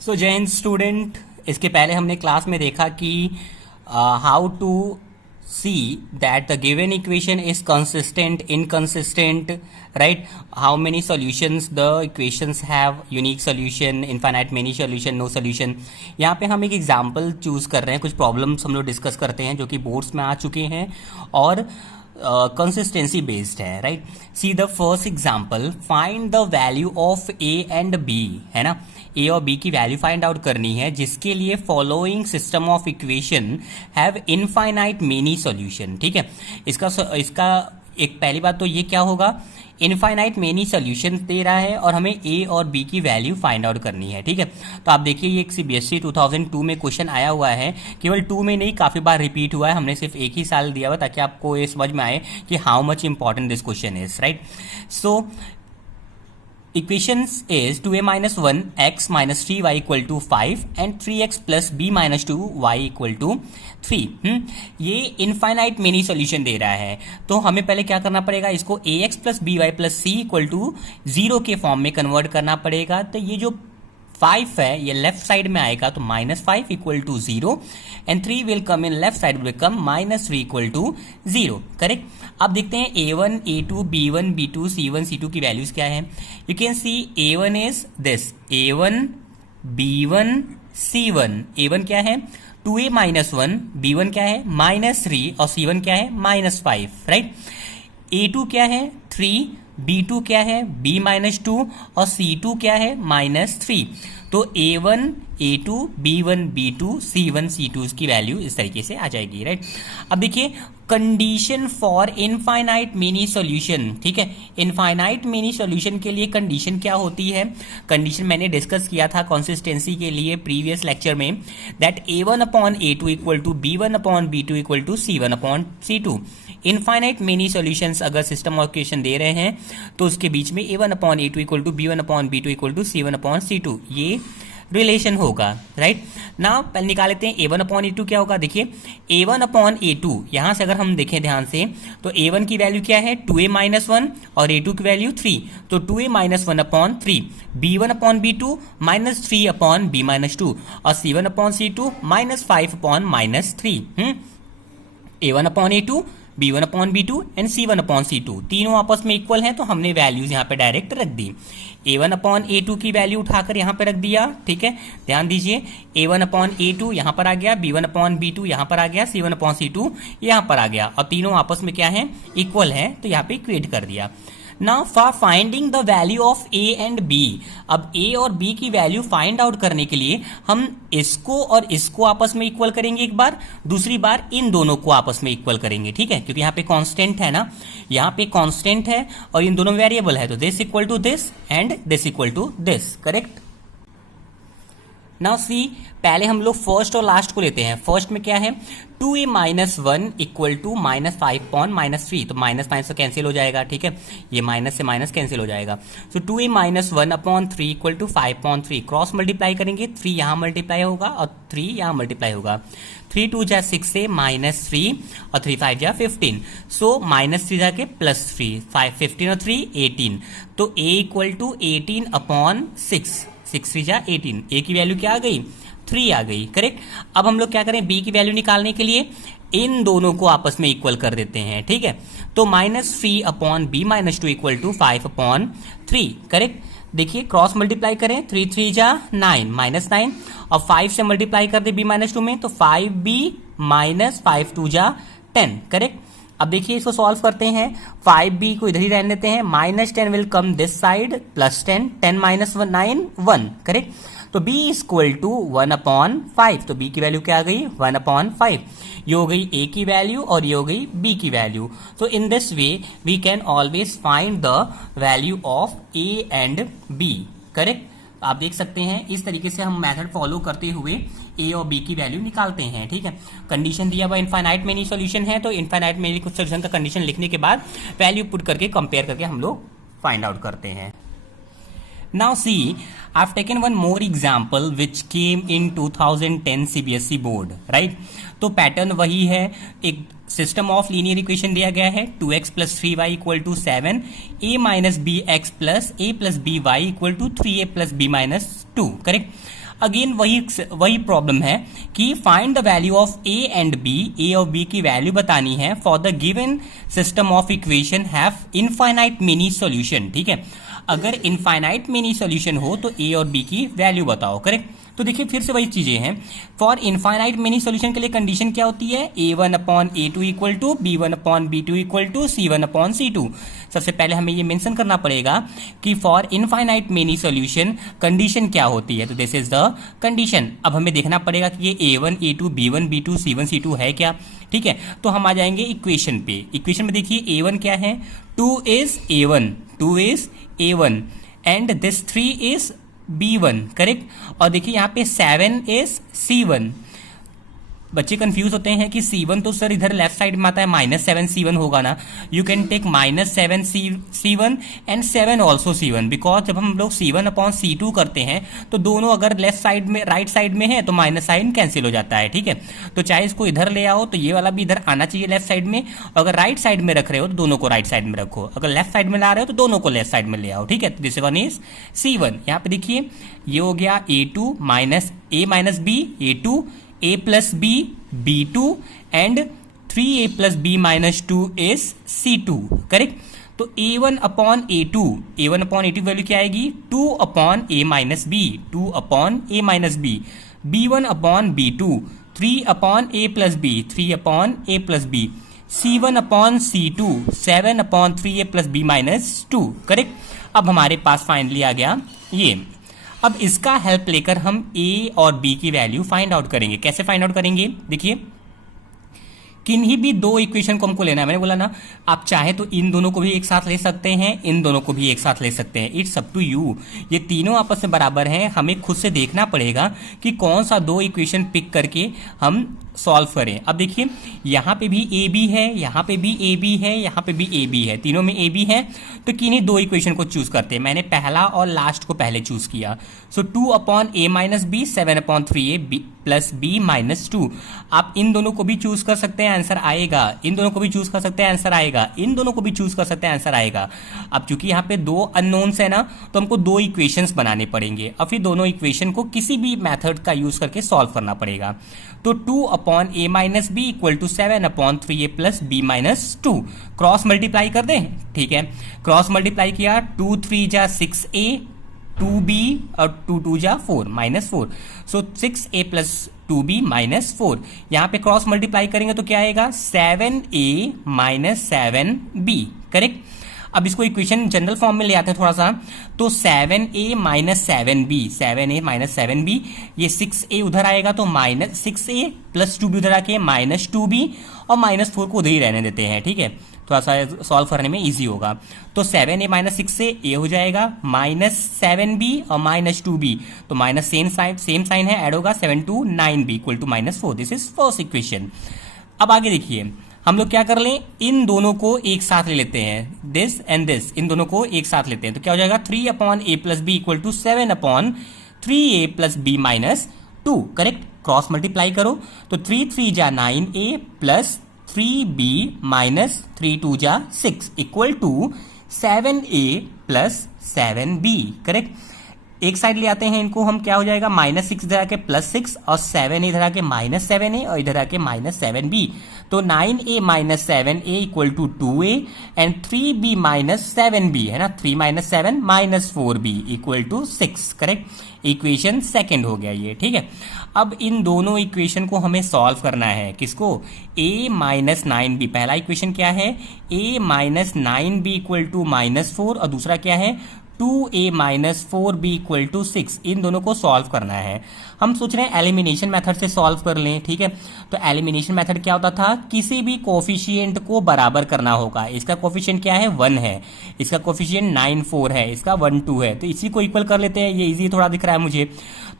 सो जय हिंद स्टूडेंट। इसके पहले हमने क्लास में देखा कि how to see that the given equation is consistent, inconsistent, right. How many solutions the equations have, unique solution, infinite many solution, no solution. यहाँ पे हम एक एग्जांपल चूज कर रहे हैं, कुछ प्रॉब्लम्स हम लोग डिस्कस करते हैं जो कि बोर्ड्स में आ चुके हैं और कंसिस्टेंसी बेस्ड है, right. See the first example, find the value of A and B, है ना। ए और बी की वैल्यू फाइंड आउट करनी है, जिसके लिए following system of equation have infinite many solution. ठीक है, इसका एक पहली बात तो ये क्या होगा, इनफाइनाइट मेनी सॉल्यूशन दे रहा है और हमें ए और बी की वैल्यू फाइंड आउट करनी है। ठीक है, तो आप देखिए ये एक सीबीएसई 2002 में क्वेश्चन आया हुआ है, केवल 2 में नहीं काफ़ी बार रिपीट हुआ है, हमने सिर्फ एक ही साल दिया हुआ ताकि आपको ये समझ में आए कि how much important this question is, right. So equations is 2a minus 1 x minus 3y equal to 5 and 3x plus b minus 2 y equal to 3। ये इनफाइनाइट मेनी सोल्यूशन दे रहा है, तो हमें पहले क्या करना पड़ेगा, इसको ax plus B Y plus C equal to 0 के फॉर्म में कन्वर्ट करना पड़ेगा। तो ये जो 5 है ये लेफ्ट साइड में आएगा तो -5 equal to 0 and 3 will come in left side will come -3 equal to 0, correct. अब देखते हैं a1, a2, b1, b2, c1, c2 की वैल्यूज क्या है। You can see a1 is this, a1, b1, c1। a1 क्या है 2a माइनस 1, b1 क्या है -3 और c1 क्या है -5, राइट। a2 क्या है 3, b2 क्या है b माइनस 2 और c2 क्या है -3। तो a1, a2, b1, b2, c1, c2 की वैल्यू इस तरीके से आ जाएगी, राइट। अब देखिए condition for infinite many solution, ठीक है। इनफाइनाइट मेनी सॉल्यूशन के लिए कंडीशन क्या होती है, कंडीशन मैंने डिस्कस किया था कंसिस्टेंसी के लिए प्रीवियस लेक्चर में, that a1 upon a2 equal to b1 upon b2 equal to c1 upon c2। Infinite many solutions अगर सिस्टम ऑफ इक्वेशन दे रहे हैं तो उसके बीच में a1 upon a2 equal to b1 upon b2 equal to c1 upon c2 ये relation होगा, राइट ना। पहले निकाल लेते हैं a1 अपॉन a2 क्या होगा। देखिए a1 अपॉन a2, यहां से अगर हम देखें ध्यान से तो a1 की वैल्यू क्या है 2a माइनस 1 और a2 की वैल्यू 3, तो 2a minus 1 upon 3, b1 upon b2 -3 upon b minus 2 और c1 upon c2 -5 upon -3। a1 upon a2, b1 upon b2 and c1 upon c2 तीनों आपस में इक्वल हैं, तो हमने वैल्यूज यहाँ पे डायरेक्ट रख दी। a1 अपॉन a2 की वैल्यू उठाकर यहाँ पे रख दिया, ठीक है। ध्यान दीजिए a1 अपॉन a2 यहाँ पर आ गया, b1 अपॉन b2 यहाँ पर आ गया, c1 अपॉन c2 यहाँ पर आ गया और तीनों आपस में क्या है इक्वल है, तो यहाँ पे इक्वेट कर दिया। Now for finding the value of A and B, अब ए और बी की वैल्यू फाइंड आउट करने के लिए हम इसको और इसको आपस में इक्वल करेंगे एक बार, दूसरी बार इन दोनों को आपस में इक्वल करेंगे, ठीक है, क्योंकि यहाँ पे कांस्टेंट है ना, यहाँ पे कांस्टेंट है और इन दोनों वेरिएबल है, तो this equal to this and this equal to this, correct. Now see, पहले हम लोग फर्स्ट और लास्ट को लेते हैं। फर्स्ट में क्या है 2a minus 1 equal to -5 upon -3, तो माइनस माइनस तो कैंसिल हो जाएगा, ठीक है, ये माइनस से माइनस कैंसिल हो जाएगा। तो 2a minus 1 upon 3 equal to 5 upon 3, cross multiply करेंगे, 3 यहाँ मल्टीप्लाई होगा और 3 यहाँ मल्टीप्लाई होगा, 3 2 जा 6 से -3 और 3 5 जा 15, सो -3 जाके +3, 5 15 और 3 18, तो a इक्वल टू 18 अपॉन 6, 6 3 जा 18, a की वैल्यू क्या आ गई 3 आ गई, करेक्ट। अब हम लोग क्या करें, b की वैल्यू निकालने के लिए इन दोनों को आपस में इक्वल कर देते हैं, ठीक है। तो -3 upon b minus 2 equal to 5 upon 3, correct. देखिए क्रॉस मल्टीप्लाई करें, 3 3 जा 9 -9 और 5 से मल्टीप्लाई कर दे b माइनस 2 में, तो 5b माइनस 5 2 जा 10, करेक्ट। अब देखिए इसको सॉल्व करते हैं, 5b को इधर ही रहने देते हैं, -10 will come this side, +10, 10 minus 9 1, correct. तो b is equal to 1 upon 5, तो b की वैल्यू क्या आ गई 1 अपॉन 5, ये हो गई a की वैल्यू और ये हो गई b की वैल्यू। तो in this way we can always find the value of a and b, correct. आप देख सकते हैं इस तरीके से हम मेथड फॉलो करते हुए a और b की वैल्यू निकालते हैं, ठीक है। कंडीशन दिया हुआ इनफाइनाइट मेनी सॉल्यूशन है, तो इनफाइनाइट मेनी सॉल्यूशन का कंडीशन लिखने के बाद वैल्यू पुट करके कंपेयर करके हम लोग फाइंड आउट करते हैं। Now see, I've taken one more example which came in 2010 CBSE board, right? तो पैटर्न वही है, एक सिस्टम ऑफ लीनियर इक्वेशन दिया गया है 2x plus 3y equal to 7, a minus B X plus a plus B Y equal to 3a plus B minus 2, correct. Again वही problem है कि find the value of A and B, A और B की value बतानी है for the given system of equation have infinite many solution. ठीक है, अगर इनफाइनाइट मिनी सॉल्यूशन हो तो ए और बी की वैल्यू बताओ। करेक्ट, तो देखिए फिर से वही चीजें हैं। फॉर इनफाइनाइट मिनी सॉल्यूशन के लिए कंडीशन क्या होती है, a1/a2 equal to b1/b2 equal to c1/c2। सबसे पहले हमें ये मेंशन करना पड़ेगा कि for infinite many solution condition क्या होती है, तो दिस इज द कंडीशन। अब हमें देखना पड़ेगा कि ये a1 a2 b1 b2 c1 c2 है क्या। ठीक है, तो हम आ जाएंगे इक्वेशन पे। इक्वेशन में देखिए a1 क्या है, 2 is a1 and this 3 is B1। Correct, और देखिए यहाँ पे 7 इज C1। बच्चे कंफ्यूज होते हैं कि C1 तो सर इधर लेफ्ट साइड में आता है, -7 C1 होगा ना। You can take -7 C1 and 7 also C1, because जब हम लोग C1/C2 करते हैं तो दोनों अगर लेफ्ट साइड में राइट साइड में है तो माइनस साइन कैंसिल हो जाता है। ठीक है, तो चाहे इसको इधर ले आओ तो ये वाला भी इधर आना चाहिए लेफ्ट साइड में, अगर राइट साइड में रख रहे हो तो दोनों को राइट साइड में रखो, अगर लेफ्ट साइड में ला रहे हो तो दोनों को लेफ्ट साइड में ले आओ। ठीक है, दिस वन इज C1। यहाँ पे देखिए ये हो गया a2 minus a minus B a2, a plus B b2 and 3a plus b minus 2 is c2। Correct, तो a1/a2 वैल्यू क्या आएगी, 2/a minus b, 2/a minus b, b1/b2 3/a plus b, 3/a plus b, c1/c2 7/3a plus b minus 2। Correct, अब हमारे पास finally आ गया ये। अब इसका help लेकर हम a और b की वैल्यू फाइंड आउट करेंगे। कैसे फाइंड आउट करेंगे, देखिए किन्हीं भी दो इक्वेशन को हमको लेना है। मैंने बोला ना, आप चाहे तो इन दोनों को भी एक साथ ले सकते हैं, इन दोनों को भी एक साथ ले सकते हैं, इट्स अप टू यू। ये तीनों आपस में बराबर हैं, हमें खुद से देखना पड़ेगा कि कौन सा दो इक्वेशन पिक करके हम सॉल्व करें। अब देखिए यहाँ पे भी ए बी है, यहाँ पे भी ए बी है, यहाँ पे भी ए बी है, तीनों में ए बी है, तो किन्हीं दो इक्वेशन को चूज करते हैं। मैंने पहला और लास्ट को पहले चूज किया। So 2/a minus B 7/3a plus b minus 2। आप इन दोनों को भी चूज कर सकते हैं, आंसर आएगा। इन दोनों को भी चूज कर सकते हैं, आंसर आएगा। इन दोनों को भी चूज कर सकते हैं, आंसर आएगा। अब चूंकि यहाँ पे दो अननोन्स है ना, तो हमको दो इक्वेशंस बनाने पड़ेंगे और फिर दोनों इक्वेशन को किसी भी मेथड का यूज करके सॉल्व करना पड़ेगा। तो 2/a minus B equal to 7/3a plus b minus 2। Cross multiply कर दें, ठीक है। क्रॉस मल्टीप्लाई किया, 2 3 जा 6a, 2b और 2 2 जा 4 माइनस 4। सो 6a प्लस 2b माइनस 4। यहाँ पे क्रॉस मल्टीप्लाई करेंगे तो क्या आएगा, 7a माइनस 7b। करेक्ट। अब इसको इक्वेशन जनरल फॉर्म में ले आते हैं थोड़ा सा, तो 7a minus 7b, 7a minus 7b, ये 6a उधर आएगा तो माइनस 6a प्लस 2b उधर आके माइनस 2b और माइनस 4 को उधर ही रहने देते हैं, ठीक है, थोड़ा सा सॉल्व करने में इजी होगा। तो 7a माइनस 6a a हो जाएगा, माइनस 7b और माइनस 2b, तो माइनस सेम साइन है, ऐड होगा 7 to 9b equal to minus 4। This is first equation. अब आगे देखिए, हम लोग क्या कर लें, इन दोनों को एक साथ ले लेते हैं, दिस एंड दिस, इन दोनों को एक साथ लेते हैं, तो क्या हो जाएगा, 3/a plus B equal to 7/3a plus b minus 2। Correct. Cross multiply करो तो 3 3 जा 9a प्लस 3b माइनस 3 2 जा 6 equal to 7a plus 7b। Correct. एक साइड ले आते हैं इनको हम, क्या हो जाएगा, माइनस 6 इधर आके प्लस 6 और 7 इधर आके माइनस 7a और इधर आके माइनस 7b। तो 9a minus 7a equal to 2a and 3b minus 7b है ना, 3 minus 7 minus 4b equal to 6। Correct. Equation second हो गया ये, ठीक है। अब इन दोनों इक्वेशन को हमें सॉल्व करना है, किसको, a माइनस 9b। पहला इक्वेशन क्या है, a minus 9b equal to minus 4 और दूसरा क्या है, 2a minus 4b equal to 6। इन दोनों को सॉल्व करना है। हम सोच रहे हैं एलिमिनेशन मेथड से सॉल्व कर लें, ठीक है। तो एलिमिनेशन मेथड क्या होता था, किसी भी कोफिशिएंट को बराबर करना होगा। इसका कोफिशिएंट क्या है, 1 है, इसका कोफिशिएंट 9 4 है, इसका 1 2 है, तो इसी को इक्वल कर लेते हैं। ये इजी थोड़ा दिख रहा है मुझे।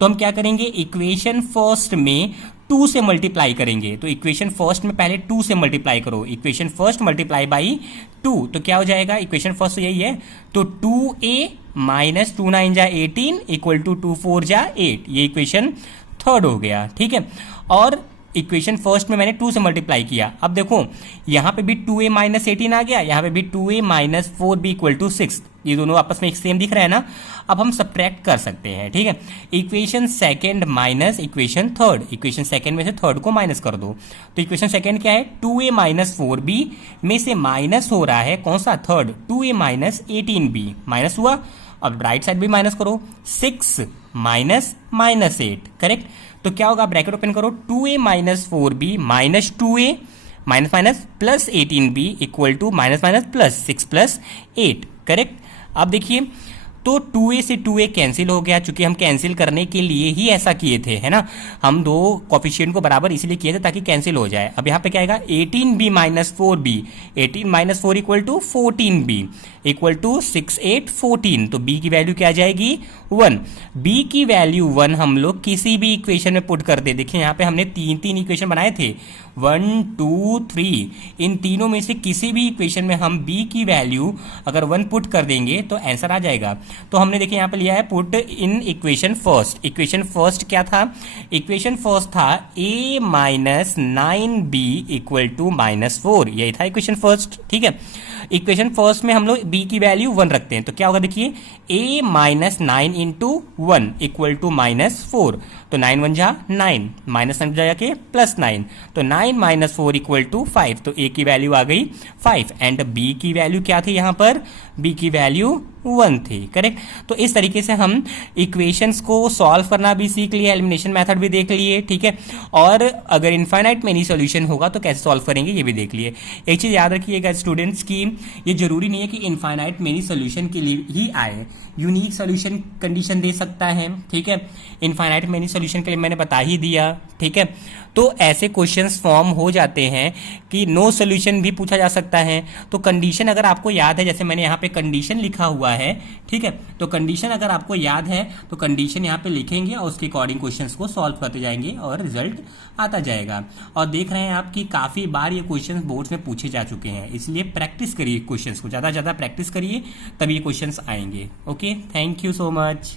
तो हम क्या करेंगे, इक्वेशन फर्स्ट में 2 से मल्टीप्लाई करेंगे। तो इक्वेशन फर्स्ट में पहले 2 से मल्टीप्लाई करो, इक्वेशन फर्स्ट मल्टीप्लाई बाई 2, तो क्या हो जाएगा, इक्वेशन फर्स्ट तो यही है, तो 2a माइनस 2 9 जा 18 इक्वल टू 2 4 जा 8। ये इक्वेशन थर्ड हो गया, ठीक है। और इक्वेशन फर्स्ट में मैंने 2 से मल्टीप्लाई किया। अब देखो यहाँ पे भी 2a माइनस 18 आ गया, यहाँ पे भी 2a minus 4b equal to 6। ये दोनों आपस में एक सेम दिख रहा है ना। अब हम सब्ट्रैक्ट कर सकते हैं, ठीक है। Equation second minus equation third, equation second में से थर्ड को माइनस कर दो। तो इक्वेशन सेकंड क्या है, 2a माइनस 4b में से माइनस हो रहा है कौन सा, third, 2a minus 18b, minus हुआ। अब राइट साइड भी माइनस करो, 6 माइनस माइनस 8, करेक्ट। तो क्या होगा, ब्रैकेट ओपन करो, 2a minus 4b minus 2a minus minus plus 18b equal to minus minus plus 6 plus 8, correct. अब देखिए, तो 2a से 2a कैंसिल हो गया, चूंकि हम कैंसिल करने के लिए ही ऐसा किए थे, है ना। हम दो कोफिशिएंट को बराबर इसलिए किए थे ताकि कैंसिल हो जाए। अब यहाँ पे क्या आएगा, 18b minus 4b, 18 minus 4 equal to 14b equal to 6 8 14। तो b की वैल्यू क्या आ जाएगी, 1। b की वैल्यू 1 हम लोग किसी भी इक्वेशन में पुट कर दे। देखिए यहाँ पे हमने तीन इक्वेशन बनाए थे, 1 2 3, इन तीनों में से किसी भी इक्वेशन में हम b की वैल्यू अगर 1 पुट कर देंगे तो आंसर आ जाएगा। तो हमने देखिए यहाँ पे लिया है put in equation first. Equation first क्या था, इक्वेशन फर्स्ट था a minus 9b equal to minus 4, यही था इक्वेशन फर्स्ट, ठीक है। इक्वेशन फर्स्ट में हम लोग b की वैल्यू 1 रखते हैं, तो क्या होगा देखिए, a minus 9 into 1 equal to minus 4। तो 9 1 जा 9, माइनस 9 जाके प्लस 9, तो 9 माइनस 4 इक्वल टू 5। तो a की वैल्यू आ गई 5 एंड b की वैल्यू क्या थी, यहाँ पर b की वैल्यू 1 थी, करेक्ट। तो इस तरीके से हम इक्वेशंस को सॉल्व करना भी सीख लिए, एलिमिनेशन मेथड भी देख लिए, ठीक है। और अगर इनफाइनाइट मेनी सॉल्यूशन होगा तो कैसे सॉल्व करेंगे ये भी देख लिए। एक चीज़ याद रखिएगा स्टूडेंट्स की, ये जरूरी नहीं है कि इनफाइनाइट मेनी सॉल्यूशन के लिए ही आए, यूनिक सॉल्यूशन कंडीशन दे सकता है, ठीक है। इनफाइनाइट मेनी सॉल्यूशन के लिए मैंने बता ही दिया, ठीक है। तो ऐसे क्वेश्चंस फॉर्म हो जाते हैं कि नो सॉल्यूशन भी पूछा जा सकता है। तो कंडीशन अगर आपको याद है, जैसे मैंने यहाँ पे कंडीशन लिखा हुआ है, ठीक है। तो कंडीशन अगर आपको याद है तो कंडीशन यहाँ पे लिखेंगे और उसके अकॉर्डिंग क्वेश्चंस को सॉल्व करते जाएंगे और रिजल्ट आता जाएगा। और देख रहे हैं आप कि काफ़ी बार ये क्वेश्चंस बोर्ड्स में पूछे जा चुके हैं, इसलिए प्रैक्टिस करिए क्वेश्चंस को, ज़्यादा से ज़्यादा प्रैक्टिस करिए तभी ये क्वेश्चंस आएंगे। Okay, thank you so much.